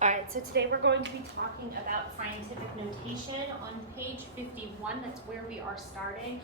All right, so today we're going to be talking about scientific notation on page 51. That's where we are starting.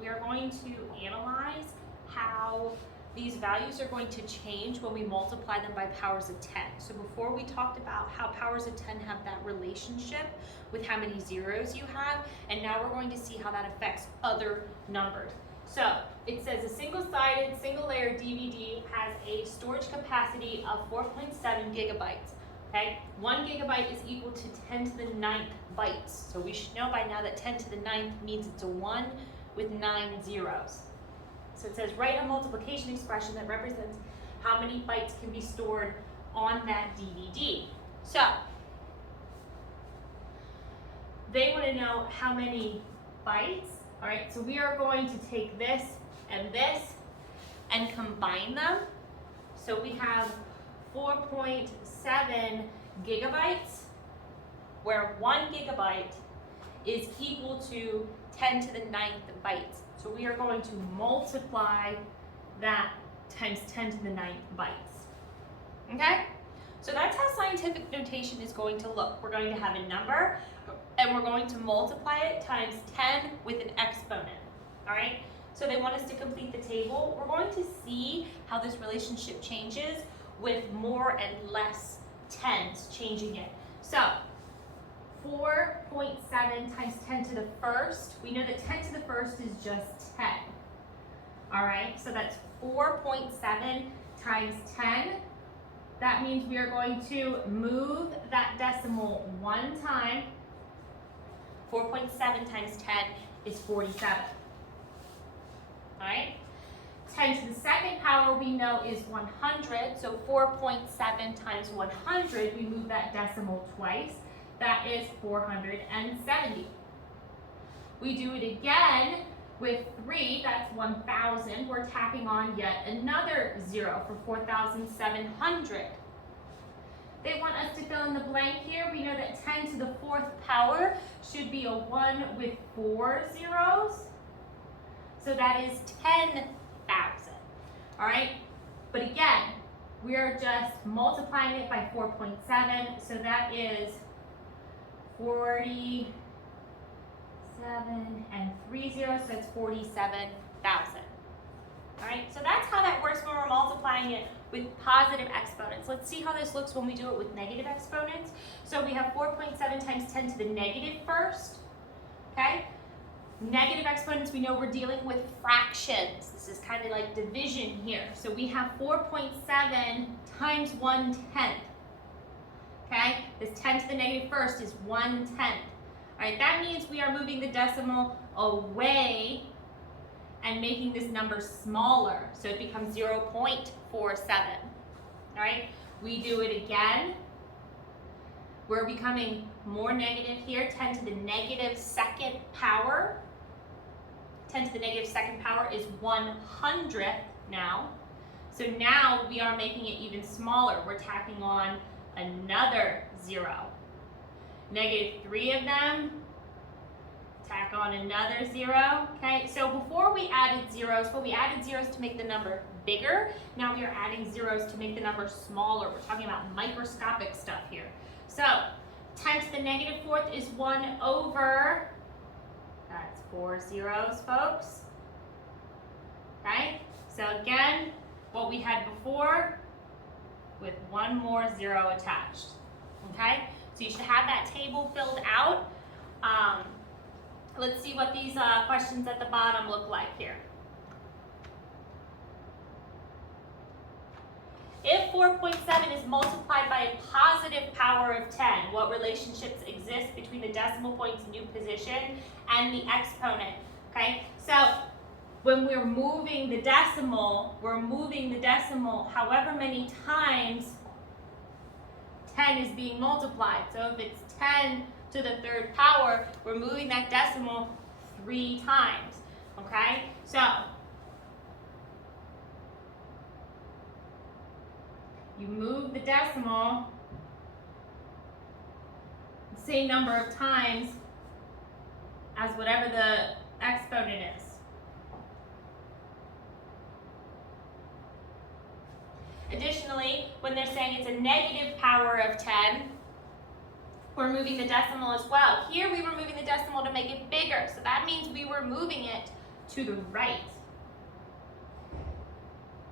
We are going to analyze how these values are going to change when we multiply them by powers of 10. So before we talked about how powers of 10 have that relationship with how many zeros you have, and now we're going to see how that affects other numbers. So it says a single-sided, single-layer DVD has a storage capacity of 4.7 gigabytes. Okay, 1 gigabyte is equal to 10 to the 9th bytes. So we should know by now that 10 to the 9th means it's a 1 with 9 zeros. So it says write a multiplication expression that represents how many bytes can be stored on that DVD. So they want to know how many bytes. All right, so we are going to take this and combine them. So we have 4.7 gigabytes, where 1 gigabyte is equal to 10 to the 9th bytes. So we are going to multiply that times 10 to the 9th bytes. Okay? So that's how scientific notation is going to look. We're going to have a number, and we're going to multiply it times 10 with an exponent. All right? So they want us to complete the table. We're going to see how this relationship changes with more and less tens changing it. So 4.7 times 10 to the first, we know that 10 to the first is just 10. All right, so that's 4.7 times 10. That means we are going to move that decimal one time. 4.7 times 10 is 47. All right. 10 to the second power we know is 100, so 4.7 times 100, we move that decimal twice. That is 470. We do it again with 3, that's 1,000. We're tacking on yet another 0 for 4,700. They want us to fill in the blank here. We know that 10 to the 4th power should be a 1 with 4 zeros. So that is 10,000. All right, but again, we are just multiplying it by 4.7, so that is 47 and 3 zeros, so that's 47,000. All right, so that's how that works when we're multiplying it with positive exponents. Let's see how this looks when we do it with negative exponents. So we have 4.7 times 10 to the negative first, okay? Negative exponents, we know we're dealing with fractions. This is kind of like division here. So we have 4.7 times 1/10. Okay, this 10 to the negative first is 1/10. All right, that means we are moving the decimal away and making this number smaller. So it becomes 0.47. All right, we do it again. We're becoming more negative here, 10 to the negative second power. 10 to the negative second power is 100th now. So now we are making it even smaller. We're tacking on another 0. Negative 3 of them, tack on another 0. Okay, so before we added zeros, well, we added zeros to make the number bigger. Now we are adding zeros to make the number smaller. We're talking about microscopic stuff here. So 10 to the negative 4th is 1 over, that's 4 zeros, folks. Okay, so again, what we had before with one more 0 attached. Okay, so you should have that table filled out. Let's see what these questions at the bottom look like here. If 4.7 is multiplied by a positive power of 10, what relationships exist between the decimal point's new position and the exponent? Okay, so when we're moving the decimal, we're moving the decimal however many times 10 is being multiplied. So if it's 10 to the 3rd power, we're moving that decimal 3 times. Okay, so you move the decimal the same number of times as whatever the exponent is. Additionally, when they're saying it's a negative power of 10, we're moving the decimal as well. Here we were moving the decimal to make it bigger, so that means we were moving it to the right.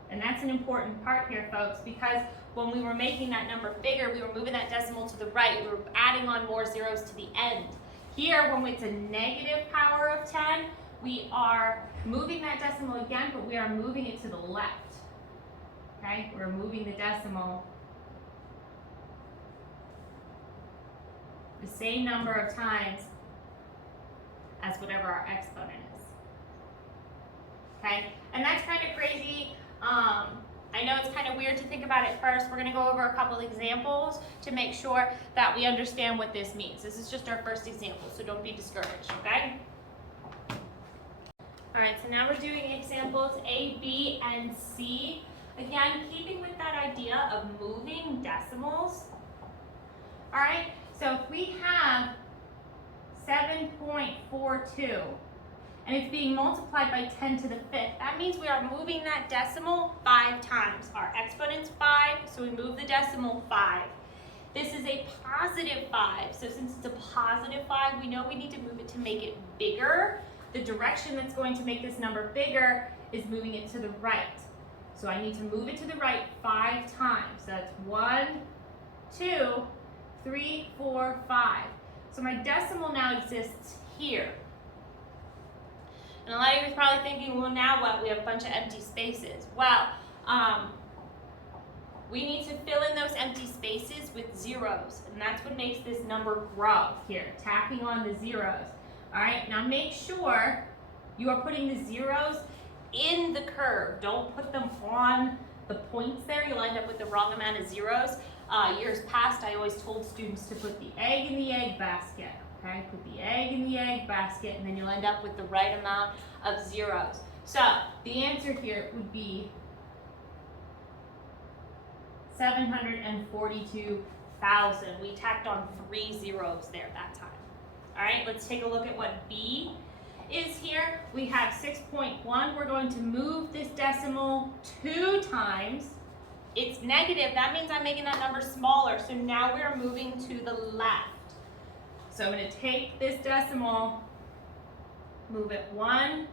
And that's an important part here, folks, because when we were making that number bigger, we were moving that decimal to the right. We were adding on more zeros to the end. Here, when it's a negative power of 10, we are moving that decimal again, but we are moving it to the left. Okay, we're moving the decimal the same number of times as whatever our exponent is. Okay, and that's kind of crazy. I know it's kind of weird to think about it first. We're going to go over a couple examples to make sure that we understand what this means. This is just our first example, so don't be discouraged, okay? All right, so now we're doing examples A, B, and C. Again, keeping with that idea of moving decimals. All right, so if we have 7.42, and it's being multiplied by 10 to the 5th, that means we are moving that decimal 5 times. Our exponent's 5, so we move the decimal 5. This is a positive 5, so since it's a positive 5, we know we need to move it to make it bigger. The direction that's going to make this number bigger is moving it to the right. So I need to move it to the right 5 times. So that's 1, 2, 3, 4, 5. So my decimal now exists here. And a lot of you are probably thinking, well, now what? We have a bunch of empty spaces. Well, we need to fill in those empty spaces with zeros, and that's what makes this number grow here, tacking on the zeros. All right, now make sure you are putting the zeros in the curve. Don't put them on the points there. You'll end up with the wrong amount of zeros. Years past, I always told students to put the egg in the egg basket. Okay, put the egg in the egg basket, and then you'll end up with the right amount of zeros. So the answer here would be 742,000. We tacked on 3 zeros there that time. All right, let's take a look at what B is here. We have 6.1. We're going to move this decimal 2 times. It's negative. That means I'm making that number smaller. So now we're moving to the left. So I'm going to take this decimal, move it 1,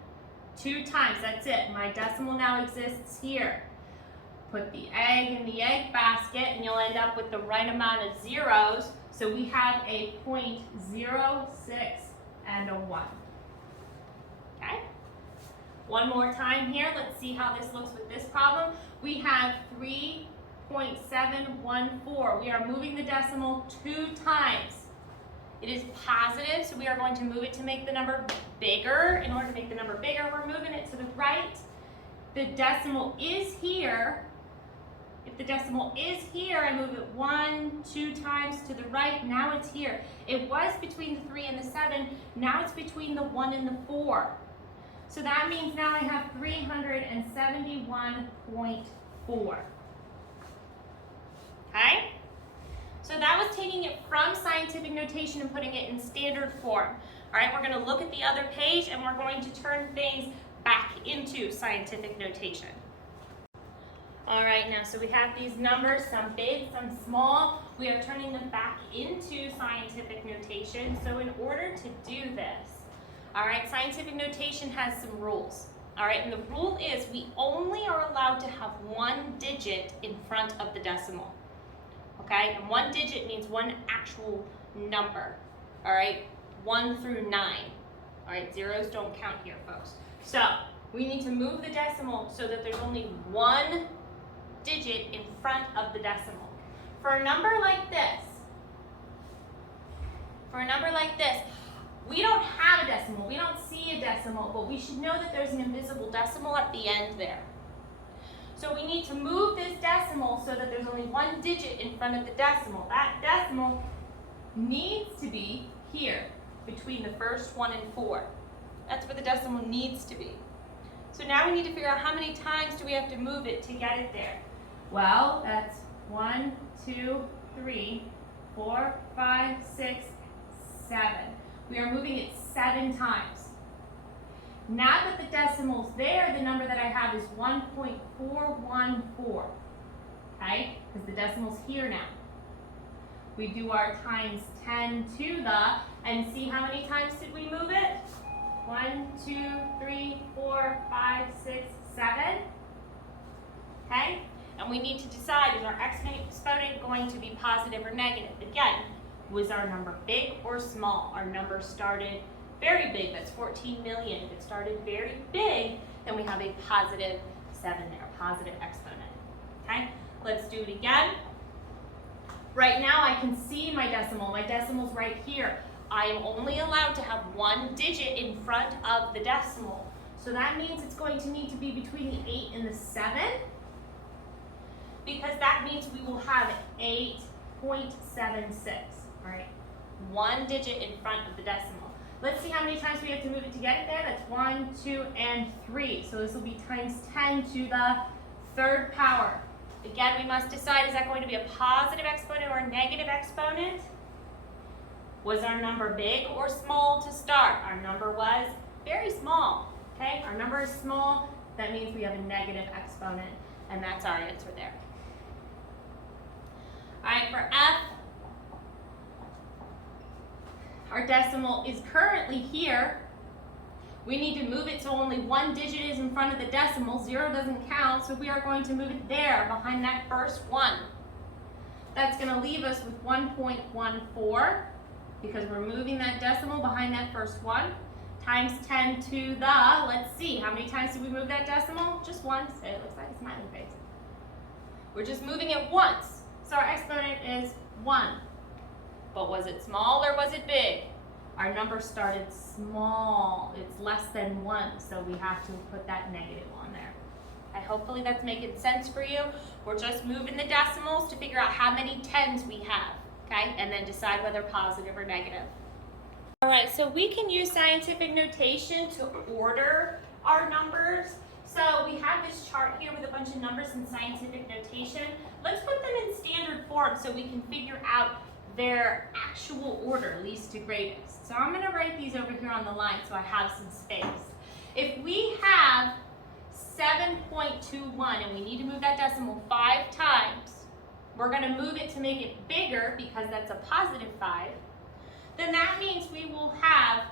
2 times. That's it. My decimal now exists here. Put the egg in the egg basket, and you'll end up with the right amount of zeros. So we have a 0.06 and a 1. Okay? One more time here. Let's see how this looks with this problem. We have 3.714. We are moving the decimal 2 times. It is positive, so we are going to move it to make the number bigger. In order to make the number bigger, we're moving it to the right. The decimal is here. If the decimal is here, I move it 1, 2 times to the right. Now it's here. It was between the 3 and the 7. Now it's between the 1 and the 4. So that means now I have 371.4. Okay? So that was taking it from scientific notation and putting it in standard form. All right, we're going to look at the other page, and we're going to turn things back into scientific notation. All right, now, so we have these numbers, some big, some small. We are turning them back into scientific notation. So in order to do this, all right, scientific notation has some rules. All right, and the rule is we only are allowed to have 1 digit in front of the decimal. Okay, and 1 digit means 1 actual number. All right, 1 through 9. All right, zeros don't count here, folks. So we need to move the decimal so that there's only 1 digit in front of the decimal. For a number like this, we don't have a decimal. We don't see a decimal, but we should know that there's an invisible decimal at the end there. So we need to move this decimal so that there's only 1 digit in front of the decimal. That decimal needs to be here, between the first 1 and 4. That's where the decimal needs to be. So now we need to figure out how many times do we have to move it to get it there. Well, that's 1, 2, 3, 4, 5, 6, 7. We are moving it 7 times. Now that the decimal's there, the number that I have is 1.414. okay? Because the decimal's here now. We do our times 10 to the, and see how many times did we move it? 1, 2, 3, 4, 5, 6, 7. Okay? And we need to decide, is our exponent going to be positive or negative? Again, was our number big or small? Our number started very big, that's 14 million. If it started very big, then we have a positive 7 there, positive exponent. Okay? Let's do it again. Right now I can see my decimal. My decimal's right here. I am only allowed to have one digit in front of the decimal. So that means it's going to need to be between the 8 and the 7, because that means we will have 8.76, all right? One digit in front of the decimal. Let's see how many times we have to move it to get it there. That's 1, 2, and 3. So this will be times 10 to the third power. Again, we must decide, is that going to be a positive exponent or a negative exponent? Was our number big or small to start? Our number was very small, okay? Our number is small, that means we have a negative exponent, and that's our answer there. All right, for F, our decimal is currently here. We need to move it so only one digit is in front of the decimal. 0 doesn't count, so we are going to move it there behind that first 1. That's going to leave us with 1.14 because we're moving that decimal behind that first 1 times 10 to the, let's see, how many times did we move that decimal? Just once. It looks like a smiling face. We're just moving it once. So our exponent is 1. But was it small or was it big? Our number started small. It's less than 1, so we have to put that negative on there. Okay, hopefully that's making sense for you. We're just moving the decimals to figure out how many 10s we have, okay? And then decide whether positive or negative. All right, so we can use scientific notation to order our numbers. So we have this chart here with a bunch of numbers in scientific notation. Let's put them in standard form so we can figure out their actual order, least to greatest. So I'm going to write these over here on the line so I have some space. If we have 7.21 and we need to move that decimal 5 times, we're going to move it to make it bigger because that's a positive 5, then that means we will have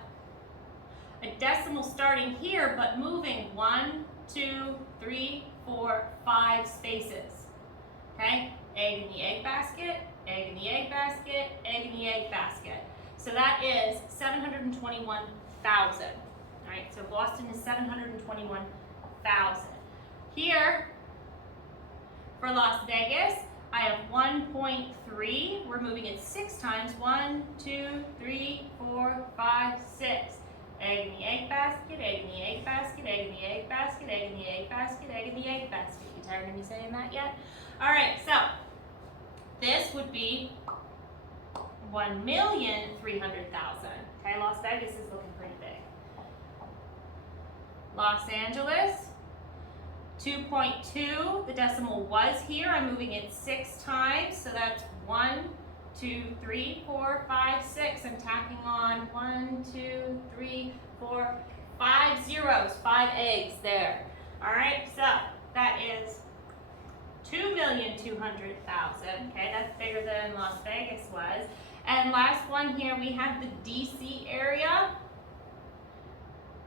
a decimal starting here but moving 1, 2, 3, 4, 5 spaces. Okay? Egg in the egg basket, egg in the egg basket, egg in the egg basket. So that is 721,000. All right, so Boston is 721,000. Here, for Las Vegas, I have 1.3. We're moving it 6 times. 1, 2, 3, 4, 5, 6. Egg in the egg basket, egg in the egg basket, egg in the egg basket, egg in the egg basket, egg in the egg basket. You tired of me saying that yet? All right, so this would be 1,300,000. Okay, Las Vegas is looking pretty big. Los Angeles, 2.2. The decimal was here. I'm moving it 6 times, so that's 1, 2, 3, 4, 5, 6. I'm tacking on 1, 2, 3, 4, 5 zeros, 5 eggs there. All right, so that is 2,200,000. Okay, that's bigger than Las Vegas was. And last one here, we have the DC area.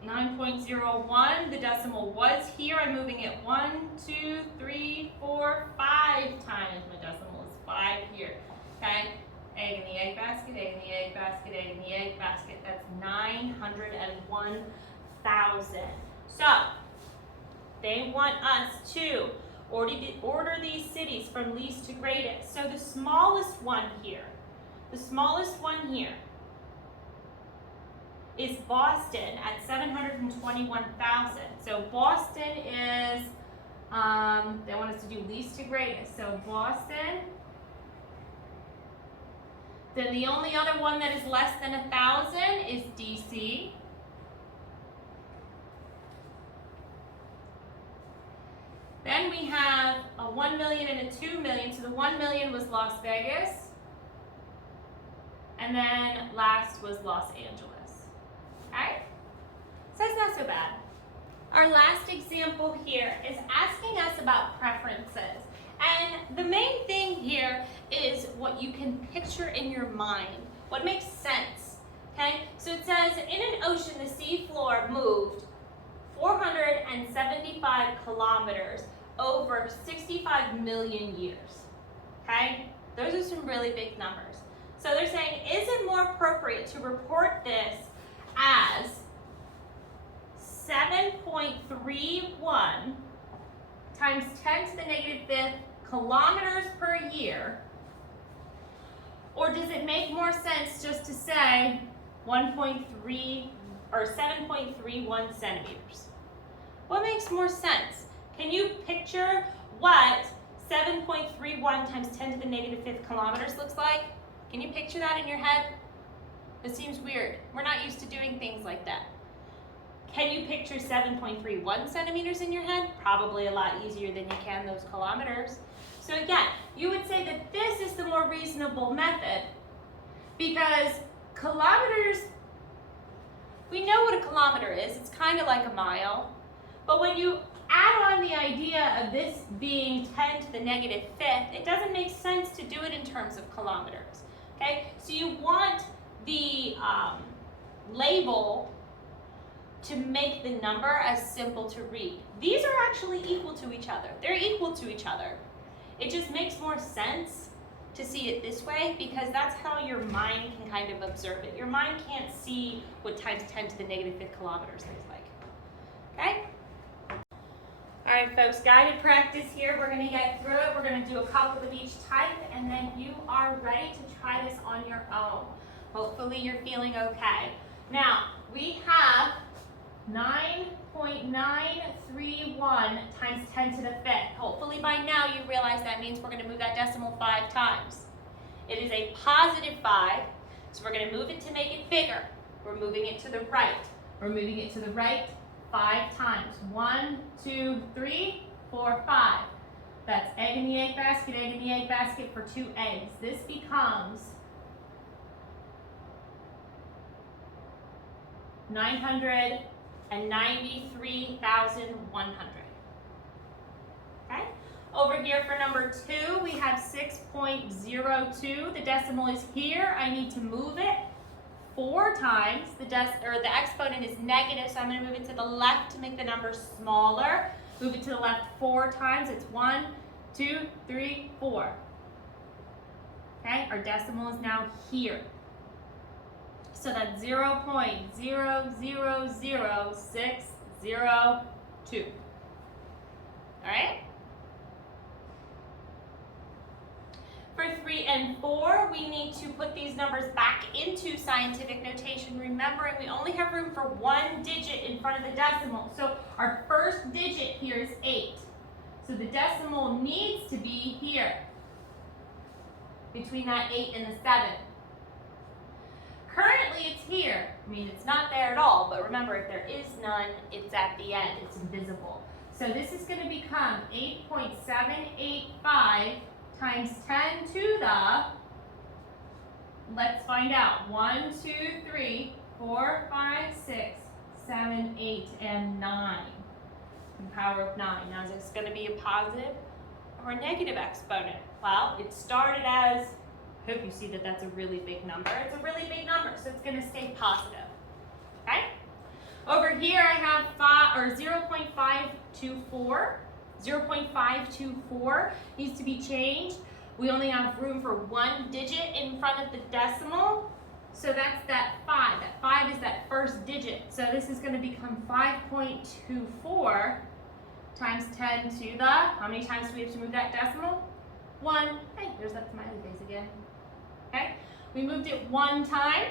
9.01. The decimal was here. I'm moving it 1, 2, 3, 4, 5 times. My decimal is 5 here. Okay. Egg in the egg basket, egg in the egg basket, egg in the egg basket. That's 901,000. So they want us to order these cities from least to greatest. So the smallest one here is Boston at 721,000. So Boston is, they want us to do least to greatest. So Boston. Then the only other one that is less than 1,000 is DC. Then we have a 1 million and a 2 million. So the 1 million was Las Vegas. And then last was Los Angeles. Okay? So it's not so bad. Our last example here is asking us about preferences. And the main thing here is what you can picture in your mind, what makes sense, okay? So it says, in an ocean, the sea floor moved 475 kilometers over 65 million years, okay? Those are some really big numbers. So they're saying, is it more appropriate to report this as 7.31 times 10 to the negative fifth kilometers per year, or does it make more sense just to say 1.3 or 7.31 centimeters? What makes more sense? Can you picture what 7.31 times 10 to the negative fifth kilometers looks like? Can you picture that in your head? It seems weird. We're not used to doing things like that. Can you picture 7.31 centimeters in your head? Probably a lot easier than you can those kilometers. So again, you would say that this is the more reasonable method because kilometers, we know what a kilometer is. It's kind of like a mile. But when you add on the idea of this being 10 to the negative fifth, it doesn't make sense to do it in terms of kilometers. Okay? So you want the label to make the number as simple to read. These are actually equal to each other. They're equal to each other. It just makes more sense to see it this way because that's how your mind can kind of observe it. Your mind can't see what times 10 to the negative fifth kilometers looks like. Okay? All right, folks, guided practice here. We're gonna get through it. We're gonna do a couple of each type, and then you are ready to try this on your own. Hopefully you're feeling okay. Now, we have 9.931 times 10 to the fifth. Hopefully by now you realize that means we're gonna move that decimal 5 times. It is a positive 5, so we're gonna move it to make it bigger. We're moving it to the right. We're moving it to the right 5 times. 1, 2, 3, 4, 5. That's egg in the egg basket for 2 eggs. This becomes 993,100. Okay? Over here for number 2, we have 6.02. The decimal is here. I need to move it 4 times. The exponent is negative, so I'm going to move it to the left to make the number smaller. Move it to the left 4 times. It's 1, 2, 3, 4. Okay? Our decimal is now here. So that's 0.000602. All right? For 3 and 4, we need to put these numbers back into scientific notation, remembering we only have room for 1 digit in front of the decimal. So our first digit here is 8. So the decimal needs to be here, between that 8 and the 7. Currently it's here. I mean, it's not there at all, but remember, if there is none, it's at the end. It's invisible. So this is going to become 8.785 times 10 to the, let's find out, 1, 2, 3, 4, 5, 6, 7, 8, and 9. The power of 9. Now, is this going to be a positive or a negative exponent? Well, it started as, I hope you see that that's a really big number. It's a really big number, so it's going to stay positive. Okay? Over here, I have 0.524. 0.524 needs to be changed. We only have room for 1 digit in front of the decimal. So that's that 5. That 5 is that first digit. So this is going to become 5.24 times 10 to the, how many times do we have to move that decimal? 1. Hey, there's that smiley face again. Okay, we moved it 1 time.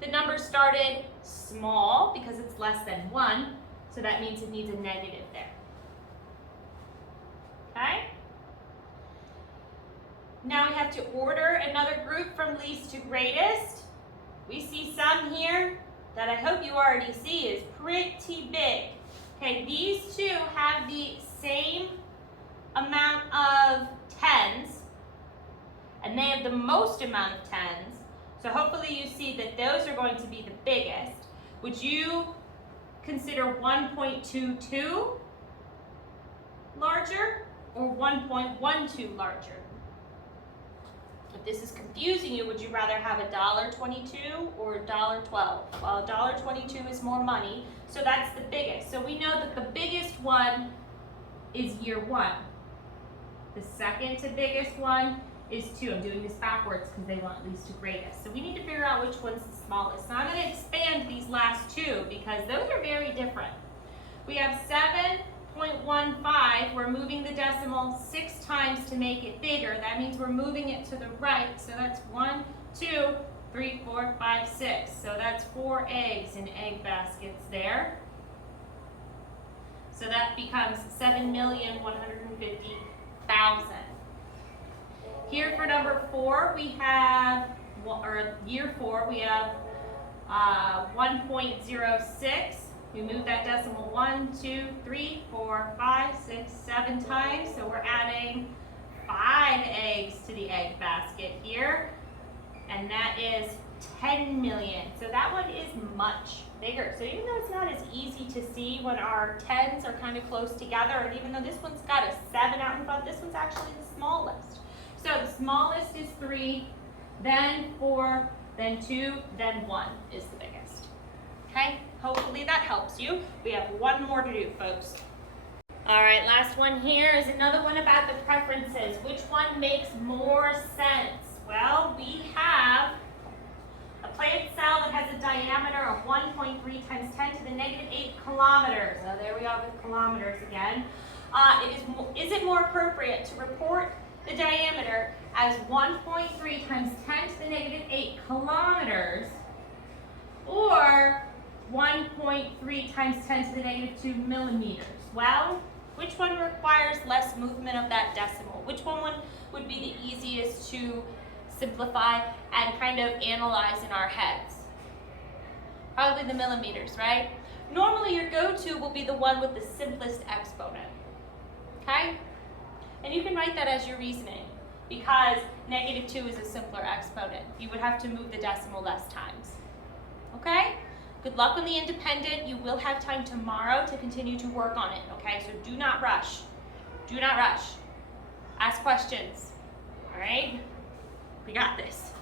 The number started small because it's less than 1, so that means it needs a negative there. Okay? Now we have to order another group from least to greatest. We see some here that I hope you already see is pretty big. Okay, these two have the same amount of tens, and they have the most amount of tens. So hopefully you see that those are going to be the biggest. Would you consider 1.22 larger or 1.12 larger? If this is confusing you, would you rather have $1.22 or $1.12? Well, $1.22 is more money, so that's the biggest. So we know that the biggest one is year 1. The second to biggest one is 2. I'm doing this backwards because they want least to greatest. So we need to figure out which one's the smallest. So I'm going to expand these last 2 because those are very different. We have 7.15. We're moving the decimal 6 times to make it bigger. That means we're moving it to the right. So that's 1, 2, 3, 4, 5, 6. So that's 4 eggs in egg baskets there. So that becomes 7,150,000. Here for number 4, we have, or year 4, we have 1.06. We move that decimal 1, 2, 3, 4, 5, 6, 7 times. So we're adding 5 eggs to the egg basket here. And that is 10 million. So that one is much bigger. So even though it's not as easy to see when our 10s are kind of close together, and even though this one's got a 7 out in front, this one's actually the smallest. So the smallest is 3, then 4, then 2, then 1 is the biggest. Okay, hopefully that helps you. We have one more to do, folks. All right, last one here is another one about the preferences. Which one makes more sense? Well, we have a plated cell that has a diameter of 1.3 times 10 to the negative 8 kilometers. So there we are with kilometers again. Is it more appropriate to report the diameter as 1.3 times 10 to the negative 8 kilometers or 1.3 times 10 to the negative 2 millimeters? Well, which one requires less movement of that decimal? Which one would be the easiest to simplify and kind of analyze in our heads? Probably the millimeters, right? Normally your go-to will be the one with the simplest exponent, okay? And you can write that as your reasoning because negative 2 is a simpler exponent. You would have to move the decimal less times, okay? Good luck on the independent. You will have time tomorrow to continue to work on it, okay? So do not rush. Do not rush. Ask questions, all right? We got this.